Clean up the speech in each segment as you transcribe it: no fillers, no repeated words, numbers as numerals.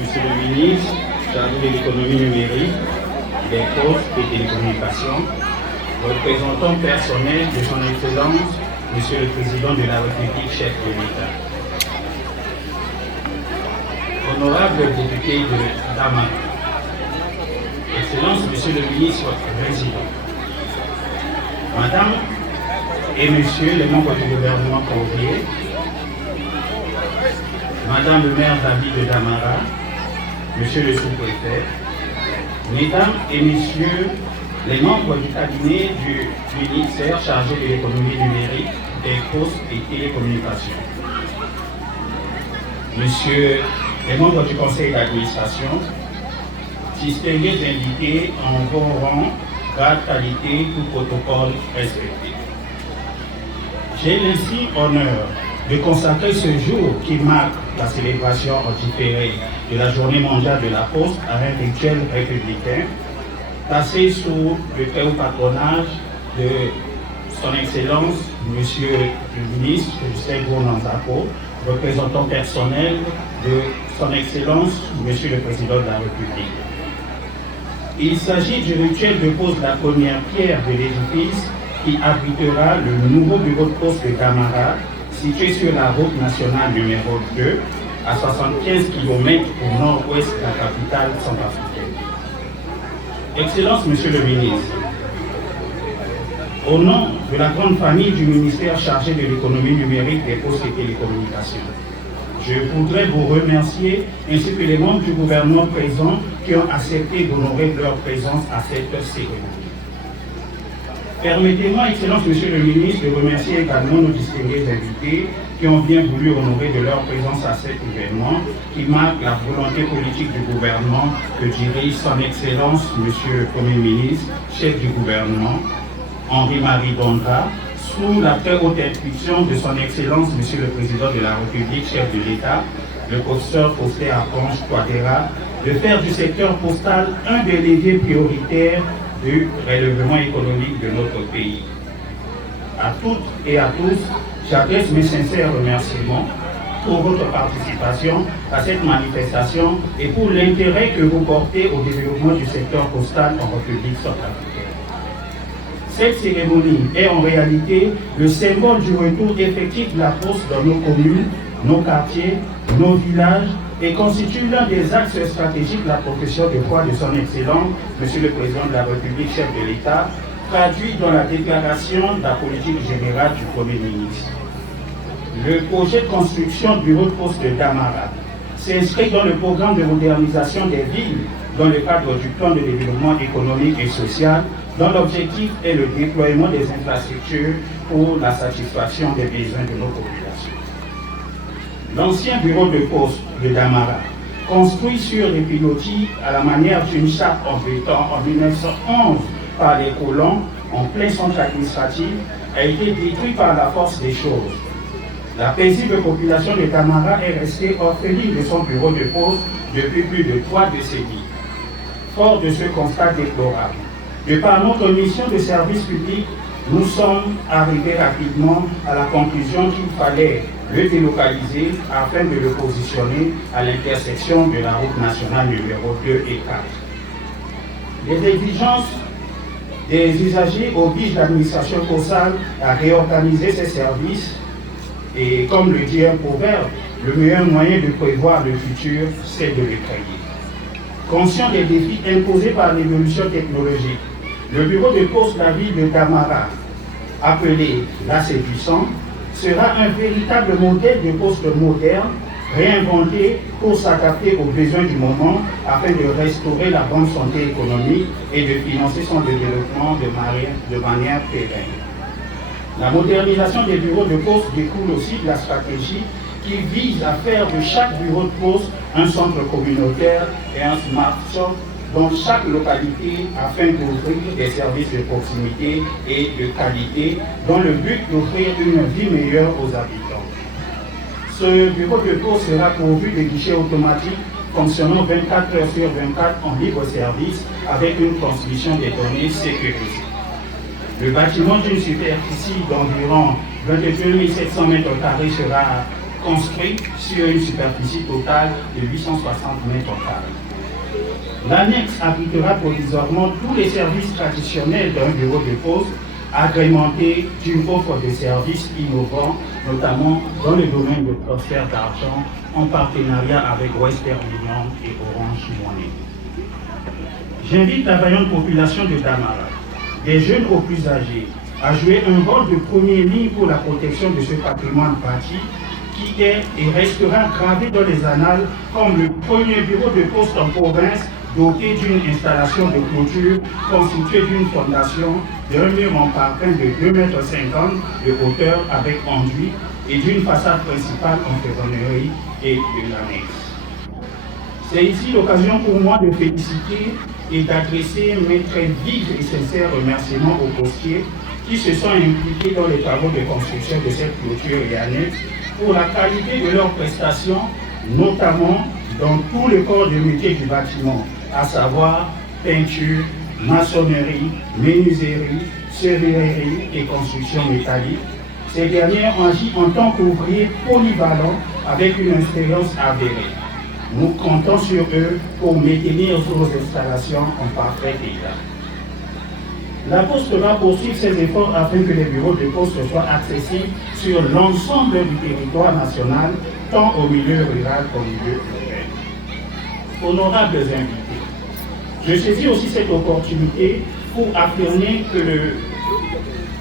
Monsieur le ministre chargé de l'économie numérique, des postes et télécommunications, représentant personnel de son Excellence, Monsieur le Président de la République, chef de l'État. Honorable député de Damara, Excellence, Monsieur le ministre résident, Madame et Messieurs les membres du gouvernement conviés, Madame le maire David de Damara, Monsieur le sous-préfet, Mesdames et Messieurs les membres du cabinet du ministère chargé de l'économie numérique, des postes et télécommunications, Messieurs les membres du conseil d'administration, distingués invités en vos rangs, grade, qualité, tout protocole respecté. J'ai l'insigne honneur de consacrer ce jour qui marque la célébration en différé de la Journée mondiale de la Poste à un rituel républicain, placé sous le très haut patronage de Son Excellence, Monsieur le ministre Sergio Nanzako, représentant personnel de Son Excellence, Monsieur le Président de la République. Il s'agit du rituel de pose de la première pierre de l'édifice qui abritera le nouveau bureau de poste de Damara, situé sur la route nationale numéro 2, à 75 km au nord-ouest de la capitale centrafricaine. Excellence, Monsieur le ministre, au nom de la grande famille du ministère chargé de l'économie numérique, des postes et télécommunications, je voudrais vous remercier, ainsi que les membres du gouvernement présents qui ont accepté d'honorer leur présence à cette cérémonie. Permettez-moi, Excellence, Monsieur le ministre, de remercier également nos distingués invités qui ont bien voulu honorer de leur présence à cet événement qui marque la volonté politique du gouvernement que dirige Son Excellence, Monsieur le Premier ministre, chef du gouvernement, Henri-Marie Dondra, sous la très haute impulsion de Son Excellence, Monsieur le Président de la République, chef de l'État, le professeur Faustin Archange Touadéra, de faire du secteur postal un des leviers prioritaires du relèvement économique de notre pays. À toutes et à tous, j'adresse mes sincères remerciements pour votre participation à cette manifestation et pour l'intérêt que vous portez au développement du secteur postal en République centrafricaine. Cette cérémonie est en réalité le symbole du retour effectif de la poste dans nos communes, nos quartiers, nos villages et constitue l'un des axes stratégiques de la profession de foi de Son Excellence, Monsieur le Président de la République, chef de l'État, traduit dans la déclaration de la politique générale du Premier ministre. Le projet de construction du bureau de poste de Damara s'inscrit dans le programme de modernisation des villes dans le cadre du plan de développement économique et social, dont l'objectif est le déploiement des infrastructures pour la satisfaction des besoins de nos populations. L'ancien bureau de poste de Damara, construit sur les pilotis à la manière d'une chape en béton en 1911 par les colons en plein centre administratif, a été détruit par la force des choses. La paisible population de Damara est restée orpheline de son bureau de poste depuis plus de 3 décennies. Fort de ce constat déplorable, de par notre mission de service public, nous sommes arrivés rapidement à la conclusion qu'il fallait le délocaliser afin de le positionner à l'intersection de la route nationale numéro 2 et 4. Les exigences des usagers obligent l'administration postale à réorganiser ses services et, comme le dit un proverbe, le meilleur moyen de prévoir le futur, c'est de le créer. Conscient des défis imposés par l'évolution technologique, le bureau de poste de la ville de Damara, appelé La Séduisant, sera un véritable modèle de poste moderne, réinventé pour s'adapter aux besoins du moment afin de restaurer la bonne santé économique et de financer son développement de manière pérenne. La modernisation des bureaux de poste découle aussi de la stratégie qui vise à faire de chaque bureau de poste un centre communautaire et un smart shop dans chaque localité afin d'ouvrir des services de proximité et de qualité dans le but d'offrir une vie meilleure aux habitants. Ce bureau de poste sera pourvu de guichets automatiques fonctionnant 24 heures sur 24 en libre service avec une transmission des données sécurisée. Le bâtiment d'une superficie d'environ 22 700 m² sera construit sur une superficie totale de 860 mètres carrés. L'annexe abritera provisoirement tous les services traditionnels d'un bureau de poste, agrémenté d'une offre de services innovants, notamment dans le domaine de transfert d'argent en partenariat avec Western Union et Orange Money. J'invite la vaillante population de Damara, des jeunes aux plus âgés, à jouer un rôle de première ligne pour la protection de ce patrimoine bâti qui est et restera gravé dans les annales comme le premier bureau de poste en province doté d'une installation de clôture constituée d'une fondation, d'un mur en parpaing de 2,50 m de hauteur avec enduit et d'une façade principale en ferronnerie et de l'annexe. C'est ici l'occasion pour moi de féliciter et d'adresser mes très vifs et sincères remerciements aux postiers qui se sont impliqués dans les travaux de construction de cette clôture et annexe pour la qualité de leurs prestations, notamment dans tout le corps de métier du bâtiment, à savoir peinture, maçonnerie, menuiserie, serrurerie et construction métallique. Ces derniers ont agi en tant qu'ouvriers polyvalents avec une expérience avérée. Nous comptons sur eux pour maintenir nos installations en parfait état. La Poste va poursuivre ses efforts afin que les bureaux de poste soient accessibles sur l'ensemble du territoire national, tant au milieu rural qu'au milieu urbain. Honorables invités, je saisis aussi cette opportunité pour affirmer que le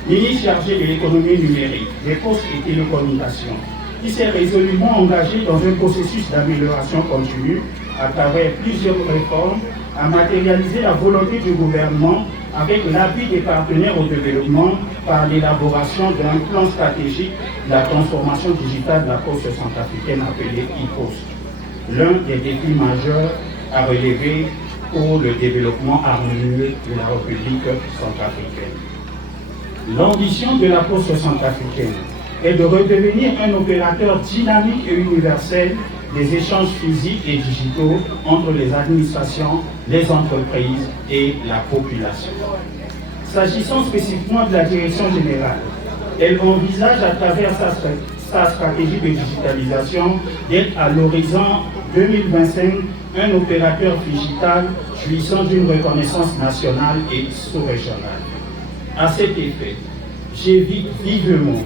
ministre chargé de l'économie numérique, des postes et télécommunications, qui s'est résolument engagé dans un processus d'amélioration continue à travers plusieurs réformes, a matérialisé la volonté du gouvernement avec l'appui des partenaires au développement par l'élaboration d'un plan stratégique de la transformation digitale de la Poste centrafricaine appelée e-Post, l'un des défis majeurs à relever pour le développement harmonieux de la République centrafricaine. L'ambition de la Poste centrafricaine est de redevenir un opérateur dynamique et universel des échanges physiques et digitaux entre les administrations, les entreprises et la population. S'agissant spécifiquement de la direction générale, elle envisage à travers sa stratégie de digitalisation d'être à l'horizon 2025 un opérateur digital jouissant d'une reconnaissance nationale et sous-régionale. À cet effet, j'invite vivement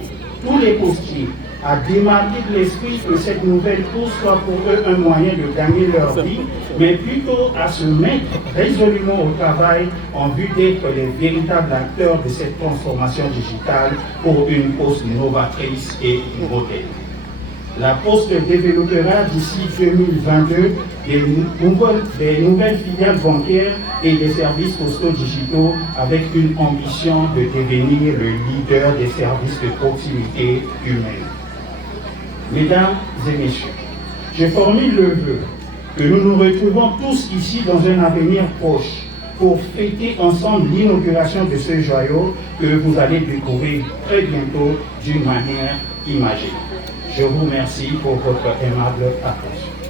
tous les postiers à démarquer de l'esprit que cette nouvelle course soit pour eux un moyen de gagner leur vie, mais plutôt à se mettre résolument au travail en vue d'être les véritables acteurs de cette transformation digitale pour une poste novatrice et moderne. La Poste développera d'ici 2022 des nouvelles filiales bancaires et des services postaux digitaux avec une ambition de devenir le leader des services de proximité humaine. Mesdames et messieurs, je formule le vœu que nous nous retrouvons tous ici dans un avenir proche pour fêter ensemble l'inauguration de ce joyau que vous allez découvrir très bientôt d'une manière imagée. Je vous remercie pour votre aimable attention.